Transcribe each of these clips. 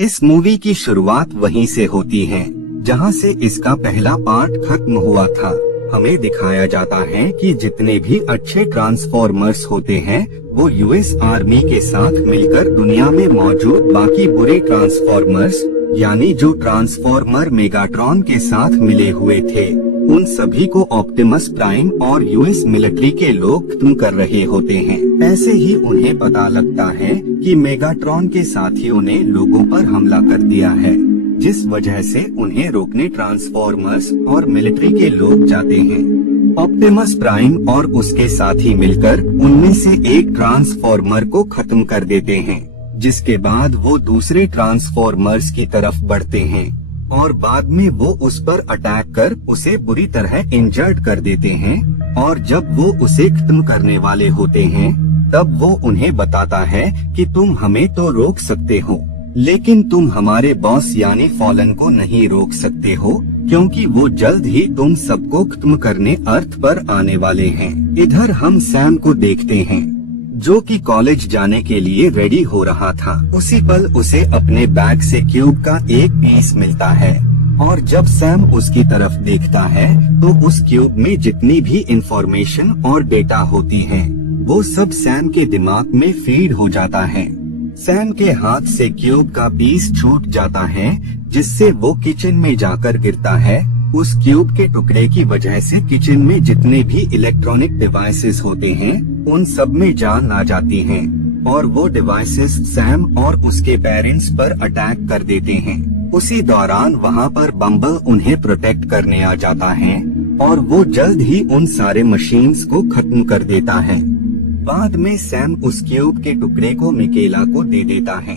इस मूवी की शुरुआत वहीं से होती है जहां से इसका पहला पार्ट खत्म हुआ था। हमें दिखाया जाता है कि जितने भी अच्छे ट्रांसफॉर्मर्स होते हैं वो यूएस आर्मी के साथ मिलकर दुनिया में मौजूद बाकी बुरे ट्रांसफॉर्मर्स यानी जो ट्रांसफॉर्मर मेगाट्रॉन के साथ मिले हुए थे उन सभी को ऑप्टिमस प्राइम और यूएस मिलिट्री के लोग खत्म कर रहे होते हैं। ऐसे ही उन्हें पता लगता है कि मेगाट्रॉन के साथियों ने लोगों पर हमला कर दिया है, जिस वजह से उन्हें रोकने ट्रांसफॉर्मर्स और मिलिट्री के लोग जाते हैं। ऑप्टिमस प्राइम और उसके साथी मिलकर उनमें से एक ट्रांसफॉर्मर को खत्म कर देते हैं, जिसके बाद वो दूसरे ट्रांसफॉर्मर्स की तरफ बढ़ते हैं और बाद में वो उस पर अटैक कर उसे बुरी तरह इंजर्ड कर देते हैं। और जब वो उसे खत्म करने वाले होते हैं तब वो उन्हें बताता है कि तुम हमें तो रोक सकते हो, लेकिन तुम हमारे बॉस यानी फॉलन को नहीं रोक सकते हो, क्योंकि वो जल्द ही तुम सबको खत्म करने अर्थ पर आने वाले हैं। इधर हम सैम को देखते हैं जो कि कॉलेज जाने के लिए रेडी हो रहा था। उसी पल उसे अपने बैग से क्यूब का एक पीस मिलता है और जब सैम उसकी तरफ देखता है तो उस क्यूब में जितनी भी इंफॉर्मेशन और डेटा होती है वो सब सैम के दिमाग में फीड हो जाता है। सैम के हाथ से क्यूब का पीस छूट जाता है, जिससे वो किचन में जाकर गिरता है। उस क्यूब के टुकड़े की वजह से किचन में जितने भी इलेक्ट्रॉनिक डिवाइसेस होते हैं उन सब में जान आ जाती है और वो डिवाइसेस सैम और उसके पेरेंट्स पर अटैक कर देते हैं। उसी दौरान वहाँ पर बम्बल उन्हें प्रोटेक्ट करने आ जाता है और वो जल्द ही उन सारे मशीन्स को खत्म कर देता है। बाद में सैम उस क्यूब के टुकड़े को मिकेला को दे देता है,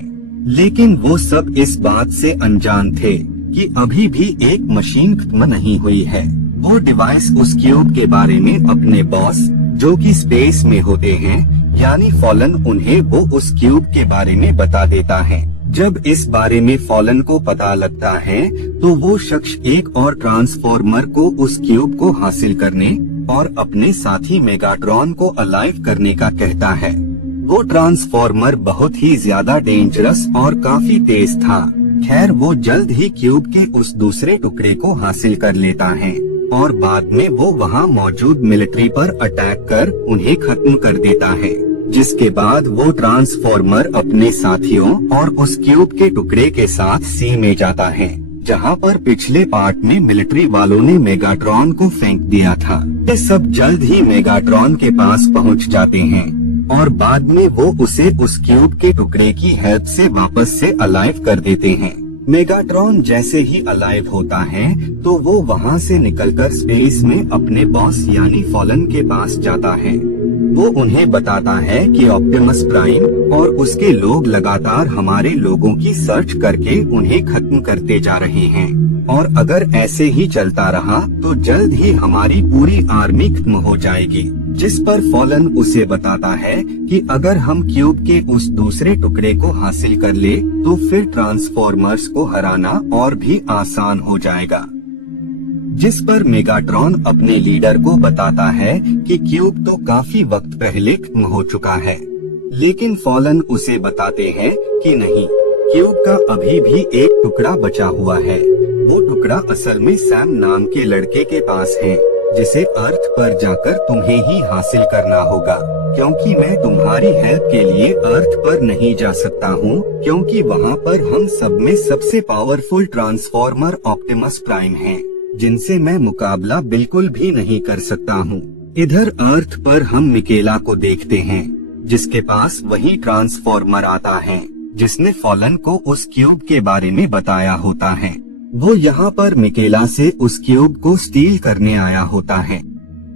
लेकिन वो सब इस बात से अनजान थे कि अभी भी एक मशीन खत्म नहीं हुई है। वो डिवाइस उस क्यूब के बारे में अपने बॉस जो कि स्पेस में होते हैं यानी फॉलन, उन्हें वो उस क्यूब के बारे में बता देता है। जब इस बारे में फॉलन को पता लगता है तो वो शख्स एक और ट्रांसफॉर्मर को उस क्यूब को हासिल करने और अपने साथी मेगाट्रॉन को अलाइव करने का कहता है। वो ट्रांसफॉर्मर बहुत ही ज्यादा डेंजरस और काफी तेज था। खैर वो जल्द ही क्यूब के उस दूसरे टुकड़े को हासिल कर लेता है और बाद में वो वहाँ मौजूद मिलिट्री पर अटैक कर उन्हें खत्म कर देता है, जिसके बाद वो ट्रांसफॉर्मर अपने साथियों और उस क्यूब के टुकड़े के साथ सी में जाता है, जहाँ पर पिछले पार्ट में मिलिट्री वालों ने मेगाट्रॉन को फेंक दिया था। ये सब जल्द ही मेगाट्रॉन के पास पहुँच जाते हैं और बाद में वो उसे उस क्यूब के टुकड़े की हेल्प से वापस से अलाइव कर देते हैं। मेगाट्रॉन जैसे ही अलाइव होता है तो वो वहाँ से निकलकर स्पेस में अपने बॉस यानी फॉलन के पास जाता है। वो उन्हें बताता है कि ऑप्टिमस प्राइम और उसके लोग लगातार हमारे लोगों की सर्च करके उन्हें खत्म करते जा रहे हैं और अगर ऐसे ही चलता रहा तो जल्द ही हमारी पूरी आर्मी खत्म हो जाएगी। जिस पर फॉलन उसे बताता है कि अगर हम क्यूब के उस दूसरे टुकड़े को हासिल कर ले तो फिर ट्रांसफॉर्मर्स को हराना और भी आसान हो जाएगा। जिस पर मेगाट्रॉन अपने लीडर को बताता है कि क्यूब तो काफी वक्त पहले खत्म हो चुका है, लेकिन फॉलन उसे बताते हैं कि नहीं, क्यूब का अभी भी एक टुकड़ा बचा हुआ है। वो टुकड़ा असल में सैम नाम के लड़के के पास है, जिसे अर्थ पर जाकर तुम्हें ही हासिल करना होगा, क्योंकि मैं तुम्हारी हेल्प के लिए अर्थ पर नहीं जा सकता हूँ, क्योंकि वहाँ पर हम सब में सबसे पावरफुल ट्रांसफॉर्मर ऑप्टिमस प्राइम है, जिनसे मैं मुकाबला बिल्कुल भी नहीं कर सकता हूँ। इधर अर्थ पर हम मिकेला को देखते हैं, जिसके पास वही ट्रांसफॉर्मर आता है जिसने फॉलन को उस क्यूब के बारे में बताया होता है। वो यहाँ पर मिकेला से उस क्यूब को स्टील करने आया होता है,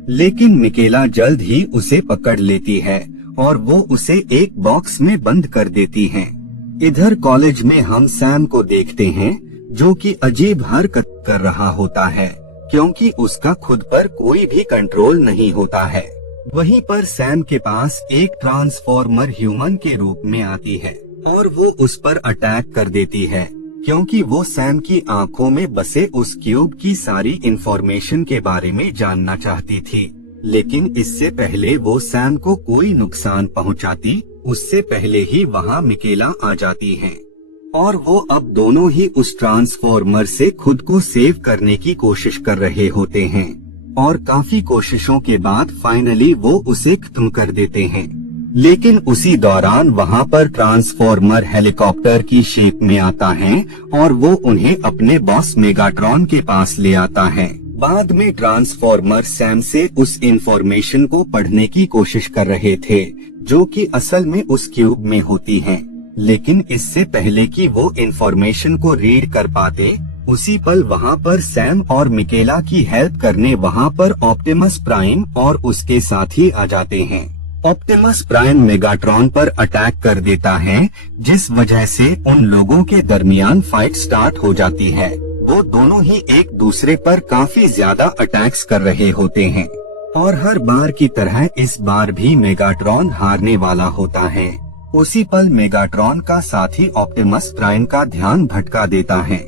लेकिन मिकेला जल्द ही उसे पकड़ लेती है और वो उसे एक बॉक्स में बंद कर देती है। इधर कॉलेज में हम सैम को देखते हैं जो कि अजीब हरकत कर रहा होता है, क्योंकि उसका खुद पर कोई भी कंट्रोल नहीं होता है। वहीं पर सैम के पास एक ट्रांसफॉर्मर ह्यूमन के रूप में आती है और वो उस पर अटैक कर देती है, क्योंकि वो सैम की आंखों में बसे उस क्यूब की सारी इंफॉर्मेशन के बारे में जानना चाहती थी। लेकिन इससे पहले वो सैम को कोई नुकसान पहुंचाती, उससे पहले ही वहां मिकेला आ जाती है और वो अब दोनों ही उस ट्रांसफॉर्मर से खुद को सेव करने की कोशिश कर रहे होते हैं और काफी कोशिशों के बाद फाइनली वो उसे खत्म कर देते हैं। लेकिन उसी दौरान वहाँ पर ट्रांसफॉर्मर हेलीकॉप्टर की शेप में आता है और वो उन्हें अपने बॉस मेगाट्रॉन के पास ले आता है। बाद में ट्रांसफॉर्मर सैम से उस इंफॉर्मेशन को पढ़ने की कोशिश कर रहे थे जो कि असल में उस क्यूब में होती है, लेकिन इससे पहले कि वो इंफॉर्मेशन को रीड कर पाते उसी पल वहाँ पर सैम और मिकेला की हेल्प करने वहाँ पर ऑप्टिमस प्राइम और उसके साथी आ जाते हैं। ऑप्टिमस प्राइम मेगाट्रॉन पर अटैक कर देता है जिस वजह से उन लोगों के दरमियान फाइट स्टार्ट हो जाती है। वो दोनों ही एक दूसरे पर काफी ज्यादा अटैक्स कर रहे होते हैं और हर बार की तरह इस बार भी मेगाट्रॉन हारने वाला होता है। उसी पल मेगाट्रॉन का साथी ऑप्टिमस प्राइम का ध्यान भटका देता है।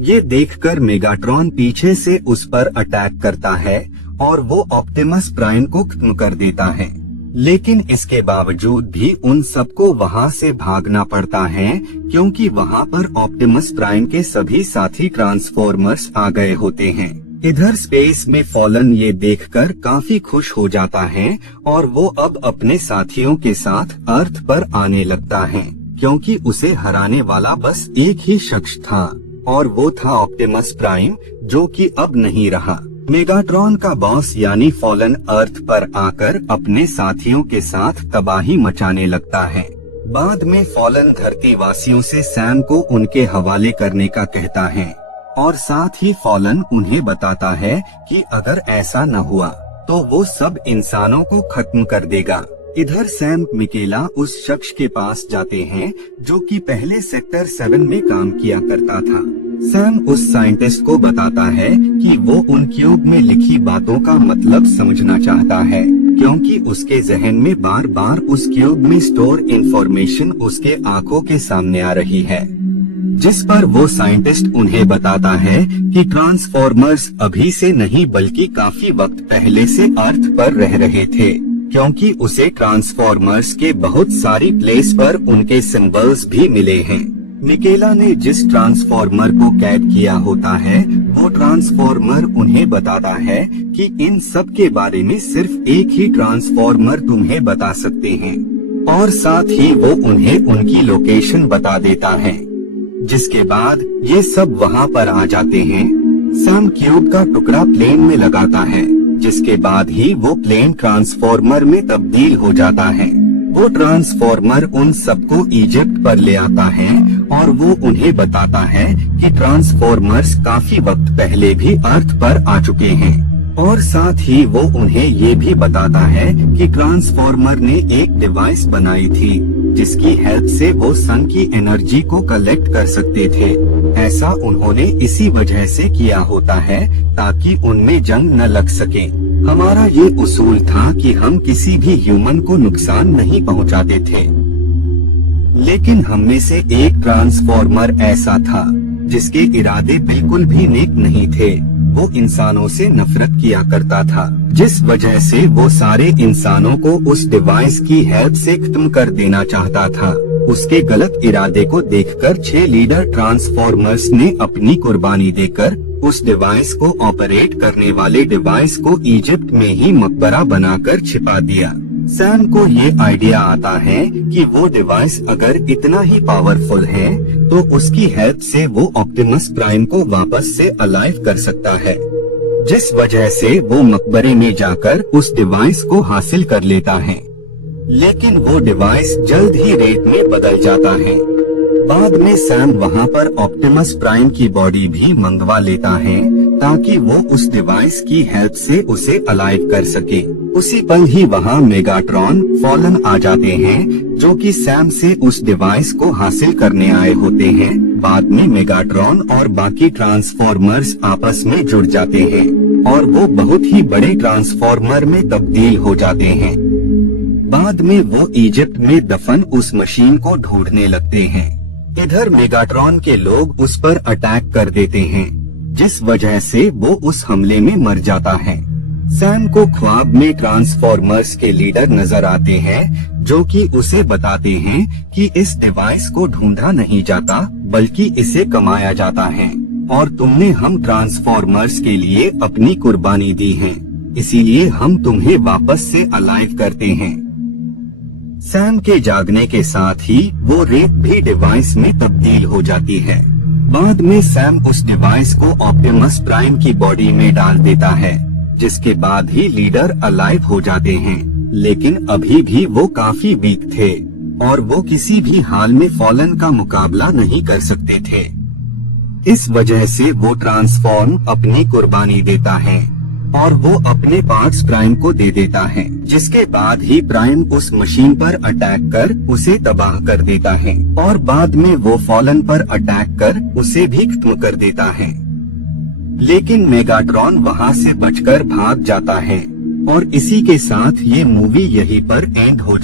ये देखकर मेगाट्रॉन पीछे से उस पर अटैक करता है और वो ऑप्टिमस प्राइम को खत्म कर देता है, लेकिन इसके बावजूद भी उन सबको वहाँ से भागना पड़ता है क्योंकि वहाँ पर ऑप्टिमस प्राइम के सभी साथी ट्रांसफॉर्मर्स आ गए होते हैं। इधर स्पेस में फॉलन ये देखकर काफी खुश हो जाता है और वो अब अपने साथियों के साथ अर्थ पर आने लगता है क्योंकि उसे हराने वाला बस एक ही शख्स था और वो था ऑप्टिमस प्राइम जो कि अब नहीं रहा। मेगाट्रॉन का बॉस यानी फॉलन अर्थ पर आकर अपने साथियों के साथ तबाही मचाने लगता है। बाद में फॉलन धरती वासियों से सैम को उनके हवाले करने का कहता है और साथ ही फॉलन उन्हें बताता है कि अगर ऐसा न हुआ तो वो सब इंसानों को खत्म कर देगा। इधर सैम मिकेला उस शख्स के पास जाते हैं जो कि पहले सेक्टर 7 में काम किया करता था। सैम उस साइंटिस्ट को बताता है कि वो उन क्यूब में लिखी बातों का मतलब समझना चाहता है क्योंकि उसके जहन में बार बार उस क्यूब में स्टोर इंफॉर्मेशन उसके आंखों के सामने आ रही है, जिस पर वो साइंटिस्ट उन्हें बताता है कि ट्रांसफॉर्मर्स अभी से नहीं बल्कि काफी वक्त पहले से अर्थ पर रह रहे थे क्योंकि उसे ट्रांसफॉर्मर्स के बहुत सारी प्लेस पर उनके सिंबल्स भी मिले हैं। मिकेला ने जिस ट्रांसफॉर्मर को कैद किया होता है वो ट्रांसफॉर्मर उन्हें बताता है कि इन सब के बारे में सिर्फ एक ही ट्रांसफॉर्मर तुम्हें बता सकते हैं और साथ ही वो उन्हें उनकी लोकेशन बता देता है, जिसके बाद ये सब वहाँ पर आ जाते हैं। सैम क्यूब का टुकड़ा प्लेन में लगाता है जिसके बाद ही वो प्लेन ट्रांसफॉर्मर में तब्दील हो जाता है। वो ट्रांसफॉर्मर उन सबको इजिप्ट पर ले आता है और वो उन्हें बताता है कि ट्रांसफॉर्मर्स काफी वक्त पहले भी अर्थ पर आ चुके हैं और साथ ही वो उन्हें ये भी बताता है कि ट्रांसफॉर्मर ने एक डिवाइस बनाई थी जिसकी हेल्प से वो सन की एनर्जी को कलेक्ट कर सकते थे। ऐसा उन्होंने इसी वजह से किया होता है ताकि उनमें जंग न लग सके। हमारा ये उसूल था कि हम किसी भी ह्यूमन को नुकसान नहीं पहुंचाते थे, लेकिन हम में से एक ट्रांसफॉर्मर ऐसा था जिसके इरादे बिल्कुल भी नेक नहीं थे। वो इंसानों से नफरत किया करता था जिस वजह से वो सारे इंसानों को उस डिवाइस की हेल्प से खत्म कर देना चाहता था। उसके गलत इरादे को देखकर 6 लीडर ट्रांसफॉर्मर्स ने अपनी कुर्बानी देकर उस डिवाइस को ऑपरेट करने वाले डिवाइस को इजिप्ट में ही मकबरा बनाकर छिपा दिया। सैम को ये आइडिया आता है कि वो डिवाइस अगर इतना ही पावरफुल है तो उसकी हेल्प से वो ऑप्टिमस प्राइम को वापस से अलाइव कर सकता है, जिस वजह से वो मकबरे में जाकर उस डिवाइस को हासिल कर लेता है। लेकिन वो डिवाइस जल्द ही रेत में बदल जाता है। बाद में सैम वहाँ पर ऑप्टिमस प्राइम की बॉडी भी मंगवा लेता है ताकि वो उस डिवाइस की हेल्प से उसे अलाइव कर सके। उसी पल ही वहाँ मेगाट्रॉन फॉलन आ जाते हैं जो कि सैम से उस डिवाइस को हासिल करने आए होते हैं। बाद में मेगाट्रॉन और बाकी ट्रांसफॉर्मर्स आपस में जुड़ जाते हैं और वो बहुत ही बड़े ट्रांसफॉर्मर में तब्दील हो जाते हैं। बाद में वो इजिप्ट में दफन उस मशीन को ढूंढने लगते हैं। इधर मेगाट्रॉन के लोग उस पर अटैक कर देते हैं जिस वजह से वो उस हमले में मर जाता है। सैम को ख्वाब में ट्रांसफॉर्मर्स के लीडर नजर आते हैं, जो कि उसे बताते हैं कि इस डिवाइस को ढूंढा नहीं जाता बल्कि इसे कमाया जाता है, और तुमने हम ट्रांसफॉर्मर्स के लिए अपनी कुर्बानी दी है, इसीलिए हम तुम्हें वापस से अलाइव करते हैं। सैम के जागने के साथ ही वो रेत भी डिवाइस में तब्दील हो जाती है। बाद में सैम उस डिवाइस को ऑप्टिमस प्राइम की बॉडी में डाल देता है, जिसके बाद ही लीडर अलाइव हो जाते हैं। लेकिन अभी भी वो काफी वीक थे और वो किसी भी हाल में फॉलन का मुकाबला नहीं कर सकते थे। इस वजह से वो ट्रांसफॉर्म अपनी कुर्बानी देता है और वो अपने पार्ट्स प्राइम को दे देता है, जिसके बाद ही प्राइम उस मशीन पर अटैक कर उसे तबाह कर देता है और बाद में वो फॉलन पर अटैक कर उसे भी खत्म कर देता है। लेकिन मेगाट्रॉन वहां से बचकर भाग जाता है और इसी के साथ ये मूवी यहीं पर एंड हो